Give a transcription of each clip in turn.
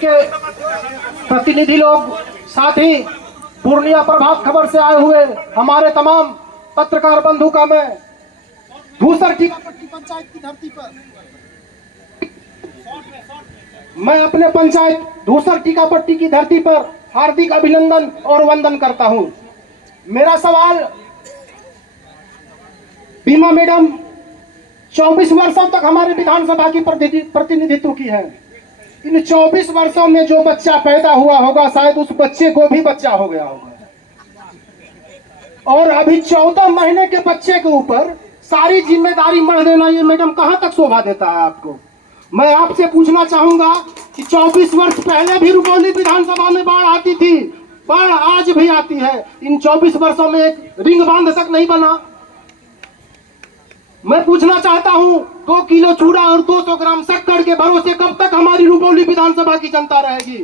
के प्रतिनिधि लोग, साथ ही पूर्णिया प्रभात खबर से आए हुए हमारे तमाम पत्रकार बंधु का मैं धूसर टीकापट्टी पंचायत की धरती पर अपने पंचायत धूसर टीकापट्टी की धरती पर हार्दिक अभिनंदन और वंदन करता हूं। मेरा सवाल, बीमा मैडम 24 वर्षों तक हमारे विधानसभा की प्रतिनिधित्व की है। इन 24 वर्षों में जो बच्चा पैदा हुआ होगा, शायद उस बच्चे को भी बच्चा हो गया होगा, और अभी 14 महीने के बच्चे के ऊपर सारी जिम्मेदारी मढ़ देना, ये मैडम कहां तक शोभा देता है आपको? मैं आपसे पूछना चाहूंगा कि 24 वर्ष पहले भी रुपौली विधानसभा में बाढ़ आती थी, बाढ़ आज भी आती है। इन 24 वर्षों में एक रिंग बांध तक नहीं बना। मैं पूछना चाहता हूं, 2 किलो चूड़ा और 200 ग्राम शक्कर के भरोसे कब तक हमारी रुपौली विधानसभा की जनता रहेगी?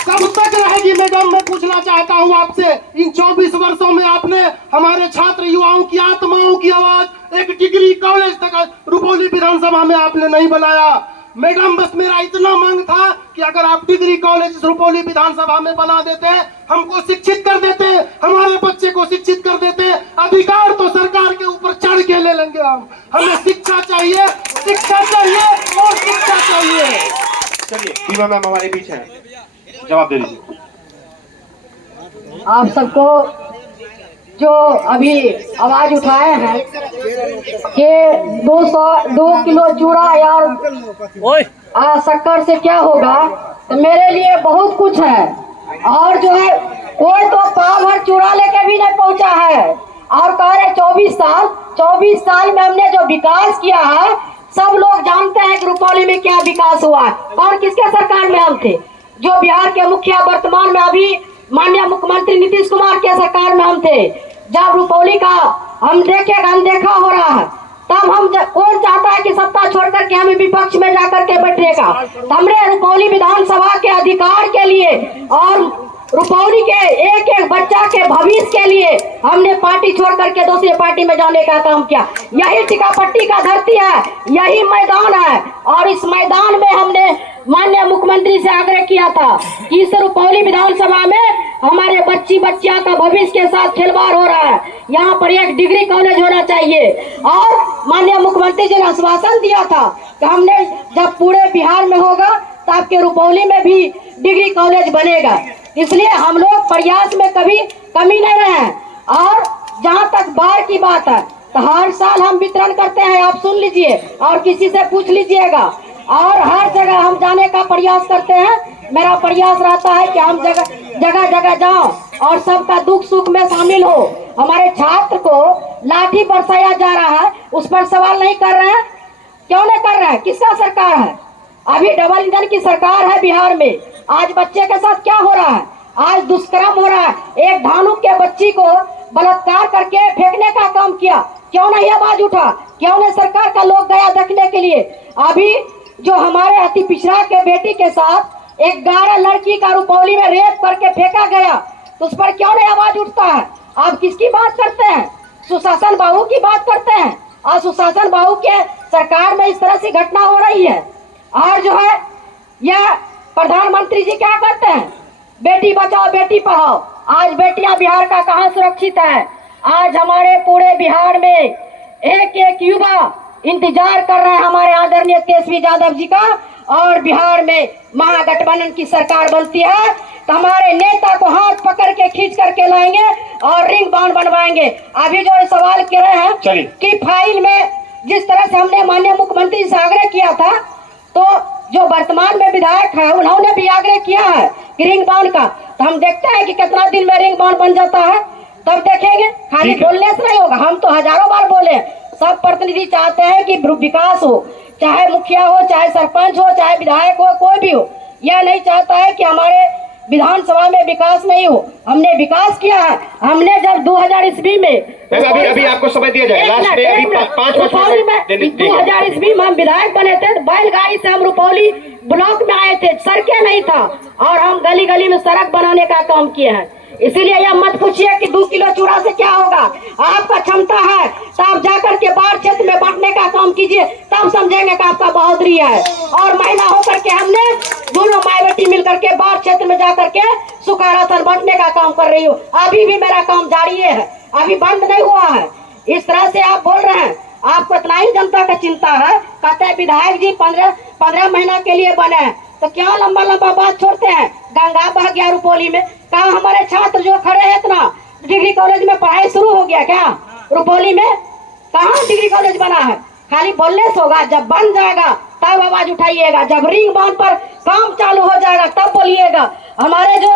कब तक रहेगी मैडम? मैं पूछना चाहता हूं आपसे, इन 24 वर्षों में आपने हमारे छात्र युवाओं की आत्माओं की आवाज एक डिग्री कॉलेज तक रुपौली विधानसभा में आपने नहीं बनाया। मैडम बस मेरा इतना मांग था कि अगर आप डिग्री कॉलेज रुपौली विधानसभा में बना देते, हमको शिक्षित कर देते, हमारे बच्चे को शिक्षित कर देते, अधिकार तो सरकार के ऊपर चढ़ के ले लेंगे हम। हमें शिक्षा चाहिए, शिक्षा चाहिए और शिक्षा चाहिए। चलिए बीमा मैम हमारे बीच है, जवाब दे दीजिए। आप सबको जो अभी आवाज उठाए हैं कि 2 किलो चूड़ा या शक्कर से क्या होगा, तो मेरे लिए बहुत कुछ है। और जो है कोई तो पाव भर चूड़ा लेके भी नहीं पहुंचा है, और कह रहे 24 साल में हमने जो विकास किया है, सब लोग जानते हैं कि रुपौली में क्या विकास हुआ है। और किसके सरकार में हम थे? जो बिहार के मुखिया वर्तमान में अभी माननीय मुख्यमंत्री नीतीश कुमार के सरकार में हम थे। जब रुपौली का हम अनदेखा हो रहा है, तब हम कौन चाहता है कि सत्ता छोड़कर के हमें विपक्ष में जाकर के बैठेगा? हमने रुपौली विधानसभा के अधिकार के लिए और रुपौली के एक एक बच्चा के भविष्य के लिए हमने पार्टी छोड़ करके दूसरी पार्टी में जाने का काम किया। यही टीकापट्टी का धरती है, यही मैदान है, और इस मैदान में हमने माननीय मुख्यमंत्री से आग्रह किया था कि इस रुपौली विधानसभा में हमारे बच्चा का भविष्य के साथ खिलवाड़ हो रहा है, यहाँ पर एक डिग्री कॉलेज होना चाहिए। और माननीय मुख्यमंत्री जी ने आश्वासन दिया था कि हमने जब पूरे बिहार में होगा तो आपके रुपौली में भी डिग्री कॉलेज बनेगा। इसलिए हम लोग प्रयास में कभी कमी नहीं रहे। और जहाँ तक बाढ़ की बात है, तो हर साल हम वितरण करते हैं, आप सुन लीजिए और किसी से पूछ लीजिएगा। और हर जगह हम जाने का प्रयास करते हैं। मेरा प्रयास रहता है कि हम जगह जाओ और सबका दुख सुख में शामिल हो। हमारे छात्र को लाठी बरसाया जा रहा है, उस पर सवाल नहीं कर रहे हैं। क्यों नहीं कर रहे हैं? किसका सरकार है? अभी डबल इंजन की सरकार है बिहार में। आज बच्चे के साथ क्या हो रहा है? आज दुष्कर्म हो रहा है। एक धानुक के बच्ची को बलात्कार करके फेंकने का काम किया। क्यों नहीं आवाज उठा? क्यों नहीं सरकार का लोग गया देखने के लिए? अभी जो हमारे अति पिछड़ा के बेटी के साथ 11 लड़की का रुपौली में रेप करके फेंका गया, तो उस पर क्यों नहीं आवाज उठता है? आप किसकी बात करते हैं? सुशासन बाबू की बात करते हैं। और सुशासन बाबू के सरकार में इस तरह से घटना हो रही है। और जो है यह प्रधानमंत्री जी क्या करते हैं? बेटी बचाओ बेटी पढ़ाओ। आज बेटियां बिहार का कहां सुरक्षित है? आज हमारे पूरे बिहार में एक एक युवा इंतजार कर रहे हैं हमारे आदरणीय तेजस्वी यादव जी का। और बिहार में महागठबंधन की सरकार बनती है तो हमारे नेता को हाथ पकड़ के खींच करके लाएंगे और रिंग बांध बनवाएंगे। अभी जो सवाल कर रहे हैं कि फाइल में जिस तरह से हमने माननीय मुख्यमंत्री से आग्रह किया था, तो जो वर्तमान में विधायक है उन्होंने भी आग्रह किया है कि रिंग बांध का। तो हम देखते हैं कि कितना दिन में रिंग बांध बन जाता है, तब देखेंगे। खाली बोलने से नहीं होगा, हम तो हजारों बार बोले। सब प्रतिनिधि चाहते हैं कि विकास हो, चाहे मुखिया हो, चाहे सरपंच हो, चाहे विधायक हो, कोई भी हो। यह नहीं चाहता है कि हमारे विधानसभा में विकास नहीं हो। हमने विकास किया है। हमने जब 2000 ईस्वी में अभी आपको समय दिया जाएगा, लास्ट में अभी 5 मिनट 2000 ईस्वी में हम विधायक बने थे, तो बैलगाड़ी से हम रुपौली ब्लॉक में आए थे, सड़कें नहीं था, और हम गली गली में सड़क बनाने का काम किए हैं। इसीलिए यह मत पूछिए कि 2 किलो चूड़ा से क्या होगा। आपका क्षमता है तो आप जाकर के बाढ़ क्षेत्र में बांटने का काम कीजिए, तब समझेंगे कि आपका बहादुरी है। और महीना होकर के हमने दोनों माई बेटी मिलकर के बाढ़ क्षेत्र में जाकर के सूखा राशन बांटने का काम कर रही हूँ। अभी भी मेरा काम जारी है, अभी बंद नहीं हुआ है। इस तरह से आप बोल रहे हैं, आपको इतना ही जनता का चिंता है। कहते हैं विधायक जी 15 महीना के लिए बने हैं, तो क्या लंबा लंबा बात छोड़ते हैं। गंगा बह गया रुपौली में, कहा हमारे छात्र जो खड़े हैं इतना डिग्री कॉलेज में पढ़ाई शुरू हो गया क्या? रुपौली में कहाँ डिग्री कॉलेज बना है? खाली बोलने से होगा, जब बन जाएगा तब आवाज उठाइएगा, जब रिंग बांध पर काम चालू हो जाएगा तब बोलिएगा। हमारे जो